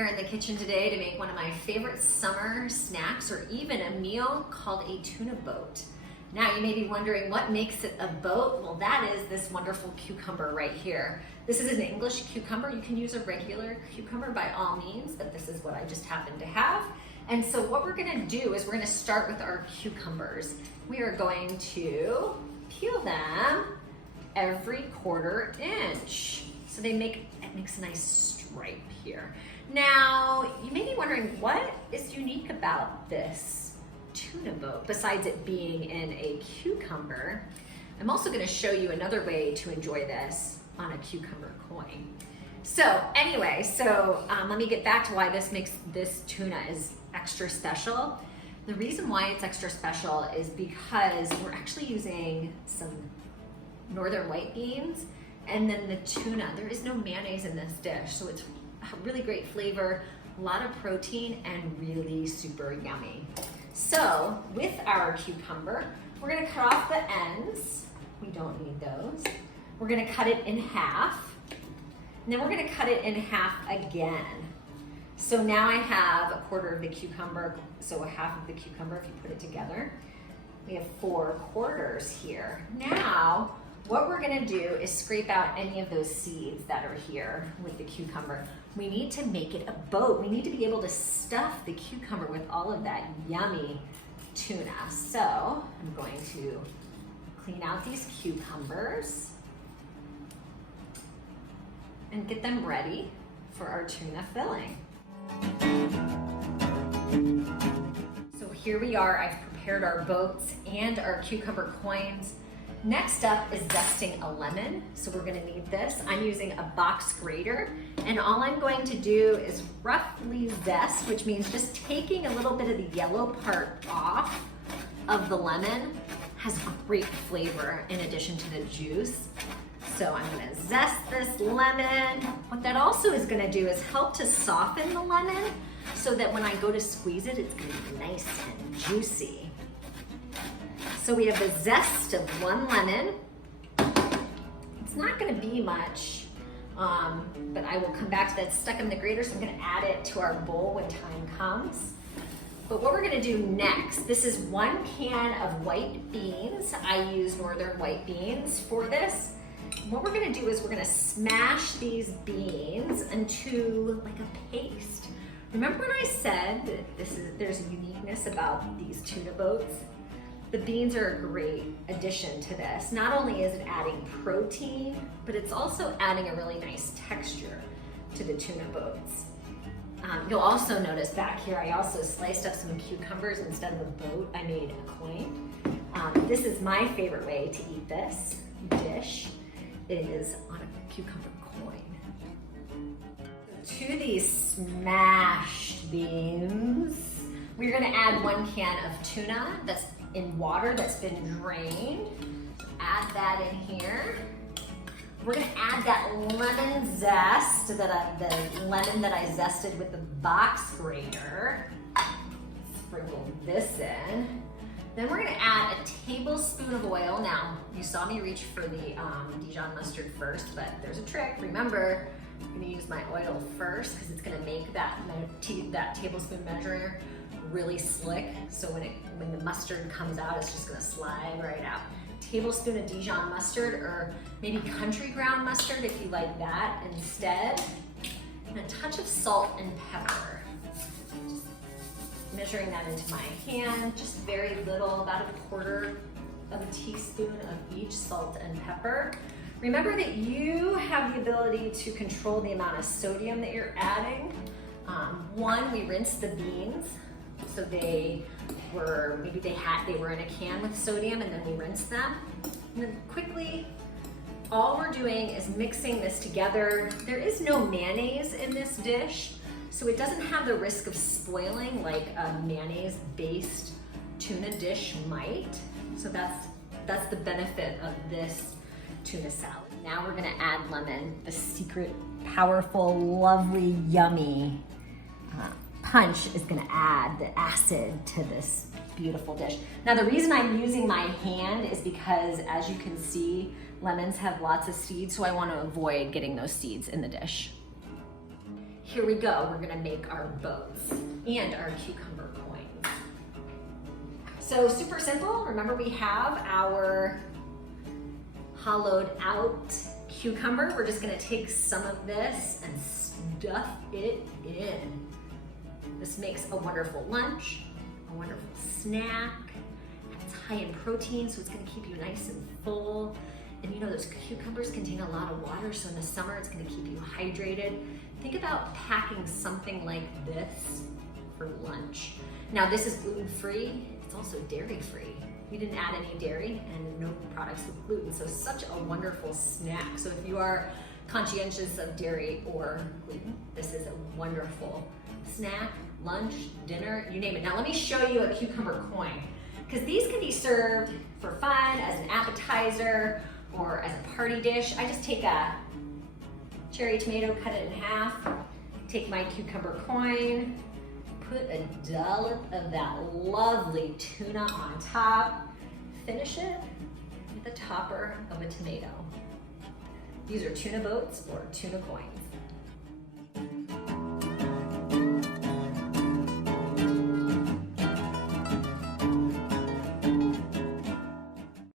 here in the kitchen today to make one of my favorite summer snacks or even a meal called a tuna boat. Now you may be wondering what makes it a boat? Well, that is this wonderful cucumber right here. This is an English cucumber. You can use a regular cucumber by all means, but this is what I just happen to have. And so what we're gonna do is we're gonna start with our cucumbers. We are going to peel them every 1/4 inch. So it makes a nice stripe here. Now, you may be wondering what is unique about this tuna boat besides it being in a cucumber. I'm also gonna show you another way to enjoy this on a cucumber coin. So anyway, let me get back to why this makes this tuna is extra special. The reason why it's extra special is because we're actually using some northern white beans and then the tuna. There is no mayonnaise in this dish, so it's a really great flavor, a lot of protein, and really super yummy. So with our cucumber, we're gonna cut off the ends. We don't need those. We're gonna cut it in half, and then we're gonna cut it in half again. So now I have a 1/4 of the cucumber, so a half of the cucumber if you put it together. We have 4 quarters here. Now, what we're gonna do is scrape out any of those seeds that are here with the cucumber. We need to make it a boat. We need to be able to stuff the cucumber with all of that yummy tuna. So I'm going to clean out these cucumbers and get them ready for our tuna filling. So here we are. I've prepared our boats and our cucumber coins. Next up is zesting a lemon. So we're gonna need this. I'm using a box grater, and all I'm going to do is roughly zest, which means just taking a little bit of the yellow part off of the lemon. Has great flavor in addition to the juice. So I'm gonna zest this lemon. What that also is gonna do is help to soften the lemon so that when I go to squeeze it, it's gonna be nice and juicy. So we have the zest of 1 lemon. It's not gonna be much, but I will come back to that. It's stuck in the grater, so I'm gonna add it to our bowl when time comes. But what we're gonna do next, this is 1 can of white beans. I use northern white beans for this. What we're gonna do is we're gonna smash these beans into like a paste. Remember when I said that there's a uniqueness about these tuna boats? The beans are a great addition to this. Not only is it adding protein, but it's also adding a really nice texture to the tuna boats. You'll also notice back here, I also sliced up some cucumbers. Instead of a boat, I made a coin. This is my favorite way to eat this dish, is on a cucumber coin. To these smashed beans, we're gonna add 1 can of tuna that's in water that's been drained. Add that in here. We're gonna add that lemon zest, the lemon that I zested with the box grater. Sprinkle this in. Then we're gonna add a tablespoon of oil. Now, you saw me reach for the Dijon mustard first, but there's a trick. Remember, I'm gonna use my oil first because it's gonna make that tablespoon measure really slick. So when the mustard comes out, it's just gonna slide right out. Tablespoon of Dijon mustard, or maybe country ground mustard if you like that instead. And a touch of salt and pepper. Just measuring that into my hand, just very little, about a 1/4 of a teaspoon of each salt and pepper. Remember that you have the ability to control the amount of sodium that you're adding. We rinsed the beans, so they were in a can with sodium, and then we rinsed them. And then quickly, all we're doing is mixing this together. There is no mayonnaise in this dish, so it doesn't have the risk of spoiling like a mayonnaise-based tuna dish might. So that's the benefit of this tuna salad. Now we're gonna add lemon, the secret, powerful, lovely, yummy punch is gonna add the acid to this beautiful dish. Now the reason I'm using my hand is because, as you can see, lemons have lots of seeds, so I want to avoid getting those seeds in the dish. here we go. We're gonna make our boats and our cucumber coins. So super simple. Remember, we have our hollowed out cucumber. We're just gonna take some of this and stuff it in. This makes a wonderful lunch, a wonderful snack. It's high in protein, so it's gonna keep you nice and full. And you know, those cucumbers contain a lot of water, so in the summer it's gonna keep you hydrated. Think about packing something like this for lunch. Now this is gluten-free, it's also dairy-free. We didn't add any dairy and no products with gluten, so such a wonderful snack. So if you are conscientious of dairy or gluten, this is a wonderful snack, lunch, dinner, you name it. Now let me show you a cucumber coin, because these can be served for fun, as an appetizer, or as a party dish. I just take a cherry tomato, cut it in half, take my cucumber coin, put a dollop of that lovely tuna on top, finish it with a topper of a tomato. These are Tuna Boats or tuna coins.